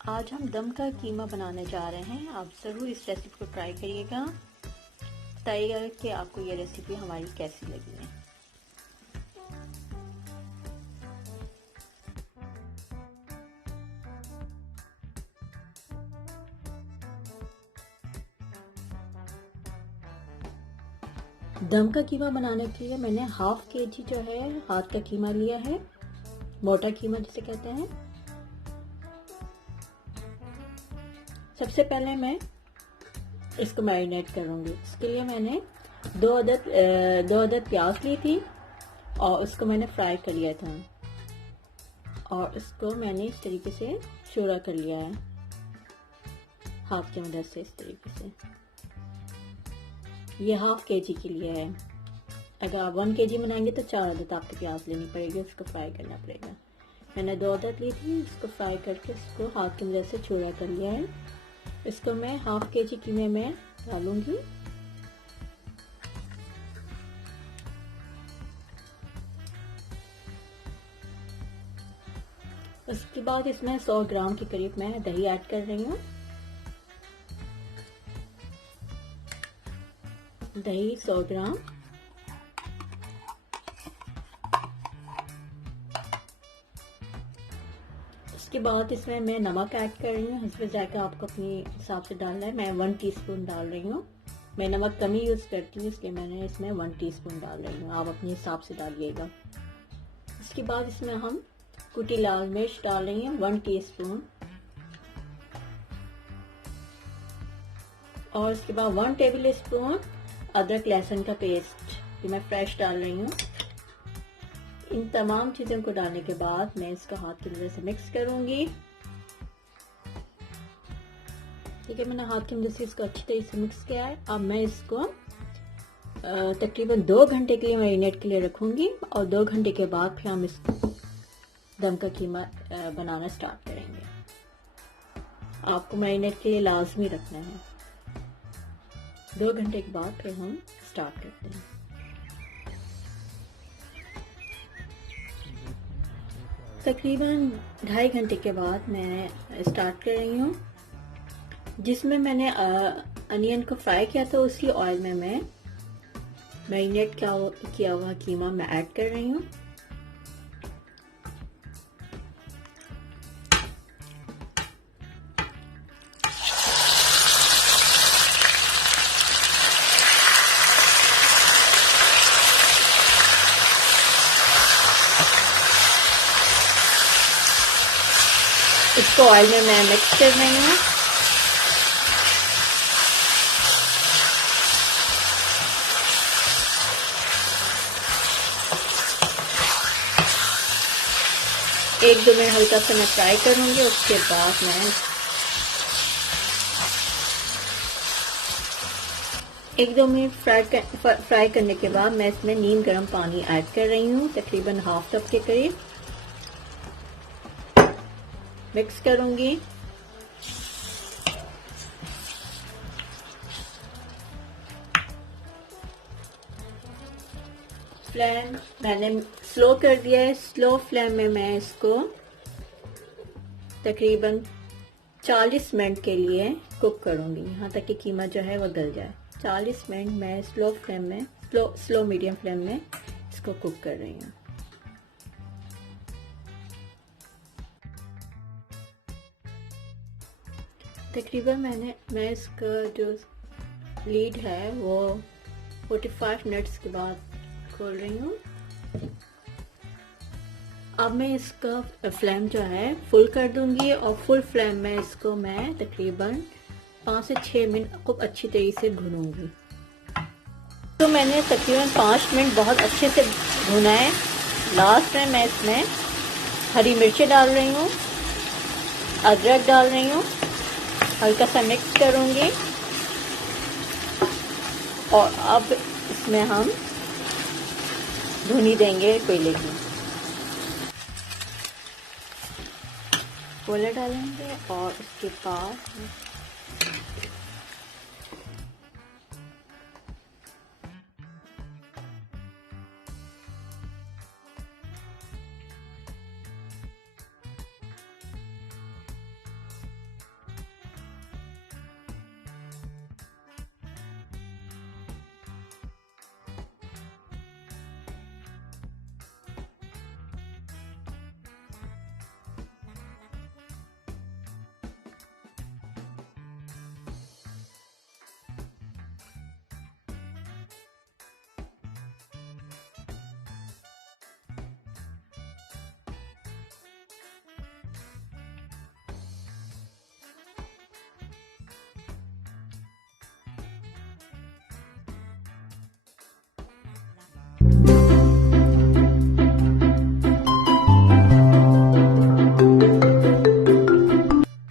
आज हम दम का कीमा बनाने जा रहे हैं। आप ज़रूर इस रेसिपी को ट्राई करिएगा, बताइएगा कि आपको ये रेसिपी हमारी कैसी लगी है। दम का कीमा बनाने के लिए मैंने हाफ केजी जो है हाथ का कीमा लिया है, मोटा कीमा जिसे कहते हैं। सबसे पहले मैं इसको मैरिनेट करूंगी। इसके लिए मैंने दो अदद प्याज ली थी और उसको मैंने फ्राई कर लिया था और इसको मैंने इस तरीके से चूरा कर लिया है हाथ की मदद से। इस तरीके से ये हाफ केजी के लिए है। अगर आप 1 केजी बनाएंगे तो 4 अदद आपको प्याज लेनी पड़ेगी, उसको फ्राई करना पड़ेगा। मैंने 2 अदद ली थी, इसको फ्राई करके इसको हाथ की मदद से चूरा कर लिया है। इसको मैं हाफ केजी कीमे में डालूंगी। उसके बाद इसमें 100 ग्राम के करीब मैं दही ऐड कर रही हूँ। दही 100 ग्राम। उसके बाद इसमें मैं नमक ऐड कर रही हूँ। इसमें जाकर आपको अपने हिसाब से डालना है। मैं 1 टीस्पून डाल रही हूँ। मैं नमक कम ही यूज़ करती हूँ, इसलिए मैंने इसमें 1 टीस्पून डाल रही हूँ। आप अपने हिसाब से डालिएगा। इसके बाद इसमें हम कुटी लाल मिर्च डाल रही हैं 1 टीस्पून। और इसके बाद 1 टेबल स्पून अदरक लहसुन का पेस्ट जो मैं फ्रेश डाल रही हूँ। इन तमाम चीज़ों को डालने के बाद मैं इसको हाथ की मदद से मिक्स करूंगी। ठीक है, मैंने हाथ की मदद से इसको अच्छी तरह से मिक्स किया है। अब मैं इसको तकरीबन 2 घंटे के लिए मैरिनेट के लिए रखूंगी और 2 घंटे के बाद फिर हम इसको दम का कीमा बनाना स्टार्ट करेंगे। आपको मैरिनेट के लिए लाजमी रखना है। 2 घंटे के बाद फिर हम स्टार्ट करते हैं। तकरीबन 2.5 घंटे के बाद मैं स्टार्ट कर रही हूँ। जिसमें मैंने अनियन को फ्राई किया था उसी ऑयल में मैं मैरिनेट किया हुआ कीमा मैं ऐड कर रही हूँ। इसको ऑयल में मैं मिक्स कर रही हूँ। एक 2 मिनट हल्का सा मैं फ्राई करूंगी। उसके बाद मैं 1-2 मिनट फ्राई करने के बाद मैं इसमें नीम गर्म पानी ऐड कर रही हूँ, तकरीबन हाफ कप के करीब। मिक्स करूंगी। फ्लेम मैंने स्लो कर दिया है। स्लो फ्लेम में मैं इसको तकरीबन 40 मिनट के लिए कुक करूंगी, यहाँ तक कि कीमा जो है वो गल जाए। 40 मिनट मैं स्लो फ्लेम में स्लो मीडियम फ्लेम में इसको कुक कर रही हूँ। तकरीबन मैं इसका जो लीड है वो 45 मिनट्स के बाद खोल रही हूँ। अब मैं इसका फ्लेम जो है फुल कर दूंगी और फुल फ्लेम में इसको मैं तकरीबन 5 से 6 मिनट खूब अच्छी तरीके से भूनूंगी। तो मैंने तकरीबन 5 मिनट बहुत अच्छे से भुना है। लास्ट में मैं इसमें हरी मिर्ची डाल रही हूँ, अदरक डाल रही हूँ, हल्का सा मिक्स करूंगी और अब इसमें हम भुनी देंगे कोयले की। कोयला डालेंगे और उसके बाद